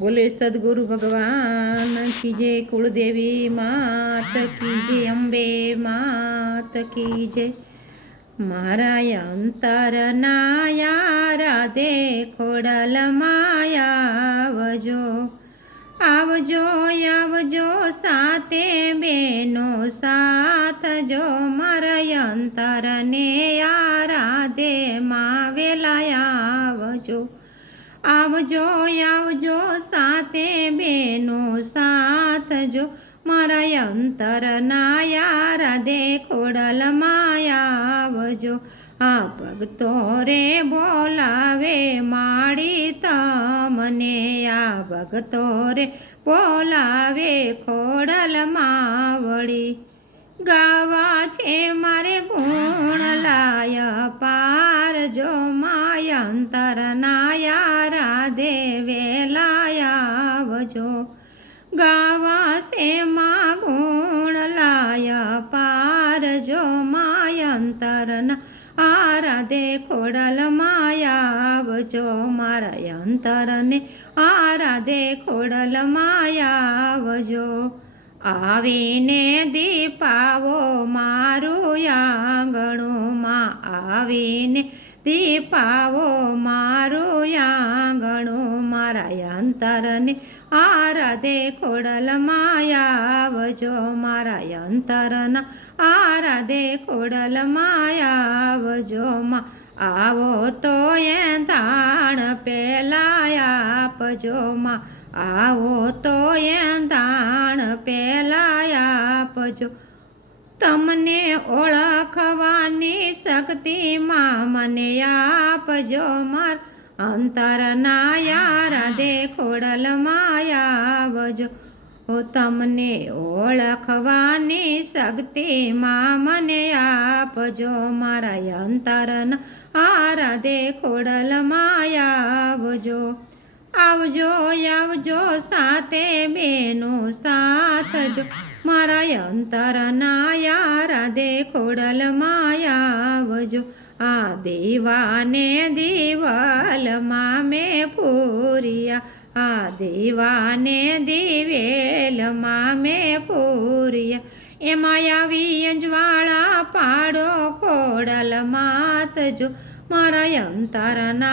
बोले सदगुरु भगवान की जय, कुलदेवी मात की जय, अंबे मात की जय। मारा अंतरना राधे खोडल माया आवजो, आवजो आवजो साते बेनो साथ जो। मारा अंतरने राधे माँ वेला आवजो, आवजो आवजो साते बेनो साथ जो। मारा अंतरना राधे खोडल माया आवजो। आ भगतो रे बोलावे माड़ी तमने, आ भगतो रे बोलावे खोडल मावड़ी। गावा छे मारे गुण लाय पार जो, माया अंतरना राधे वेलाया आवजो। गावा से माँ गुण लाय पार जो, माया अंतरना राधे खोडल माया आवजो। मारा अंतरने राधे खोडल माया आवजो। आवीने दीपावो मारू आंगणुं मां, आवीने दीपावो मारू आंगणुं। मारा अंतरने राधे खोडल माया आवजो। मारा अंतरना राधे खोडल माया आवजो। मां आवो तो एंधाण पेलाया आपजो, मां आवो तो एंधाण पेलाया आपजो। तमने ओळखवानी शक्ति मां मने आपजो। मार अंतरना राधे खोडल माया आवजो। ओ तमने ओळखवानी शक्ति मां मने आपजो। मारा अंतरना राधे खोडल माया आवजो। आवजो आवजो साते बेनो साथ जो। मारा अंतरना राधे खोडल माया आवजो। आ दीवाने दीवाल माँ में पूरिया, आ दीवाने दिवेल माँ में पूरिया। एमां आवी अंजवाड़ा पाड़ो खोडल मात जो। मारा अंतरना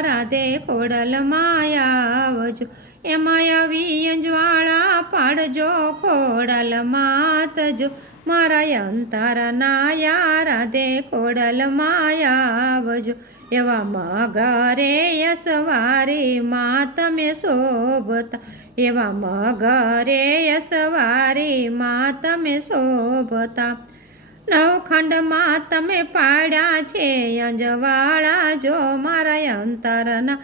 राधे खोडल माया आवजो। एमां आवी अंजवाड़ा पाड़जो खोडल मात जो। मारा अंतरना राधे खोडल माया आवजो। एवा मगरे यसवारी मां तमे शोभता, एवा मगरे यसवारी मां तमे शोभता। नवखंड मां तमे पाड्या छे अंजवाड़ा जो। मारा अंतरना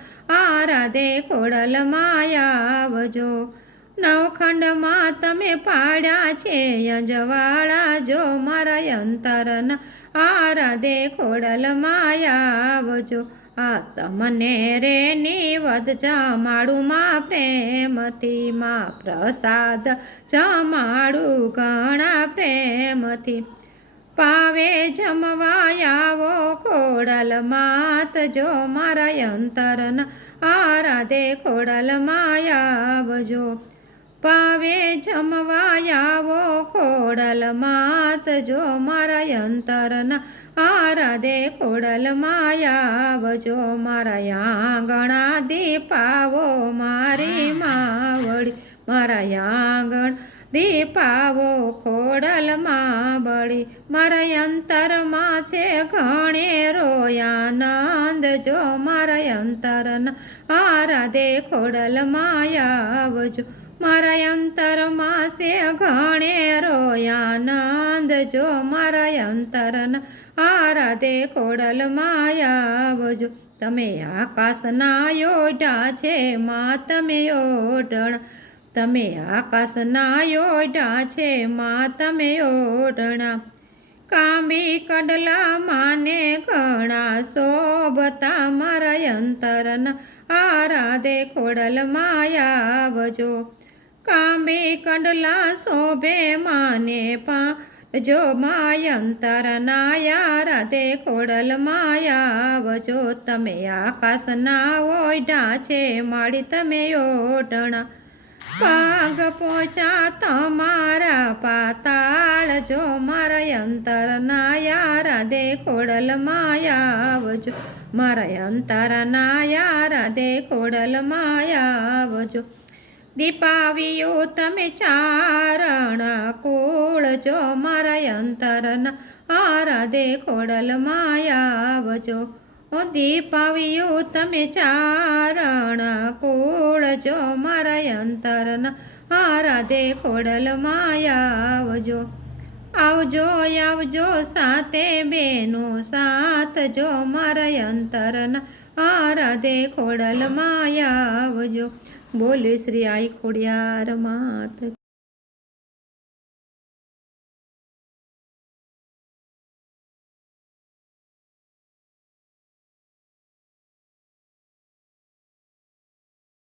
राधे खोडल माया आवजो। नवखंड मां तमे पाड्या छे अंजवाड़ा जो। मारा अंतरना राधे खोडल माया आवजो। आ तमने रे निवद जमाड़ू मां प्रेमथी, मां प्रसाद जमाड़ू घणा प्रेमथी। पावे जमवा आवो खोडल मात जो। मारा अंतरना राधे खोडल माया आवजो। पावे जमवा आवो खोडल मात जो। मारा अंतरना राधे खोडल माया आवजो। मारा आंगणा दीपावो मारी मावड़ी, मारा आंगण दीपावो खोडल मावड़ी। मारा अंतर मां छे घणेरो आनंद जो। मारा अंतरना राधे खोडल माया आवजो। मारा अंतर मां से घणेरो आनंद जो। मारा अंतरना राधे खोडल माया आवजो। तमे आकाशना योडा छे मां तमे ओढण, तमे आकाशना योडा छे मां तमे ओढणा। कांबी कडला माने घणा शोभता। मारा अंतरना राधे खोडल माया आवजो। कांबी कडला शोभे माने જો માય અંતરના રાધે ખોડલ માયા આવજો. તમે આકાશના ઓઢા છે માડી તમે ઓઢણા, પાગ પોચા તમારા પાતાળ. જો મારા અંતરના રાધે ખોડલ માયા આવજો, મારા અંતરના રાધે ખોડલ માયા આવજો. દીપાવ્યું તમે ચારણા કુળ, જો મારા અંતરના રાધે ખોડલ માયા આવજો. ઓ દીપાવ્યું તમે ચારણા કુળ, જો મારા અંતરના રાધે ખોડલ માયા આવજો. આવજો આવજો સાતે બેનો સાથ, જો મારા અંતરના રાધે ખોડલ માયા આવજો. બોલે શ્રી આઈ ખોડિયાર માત.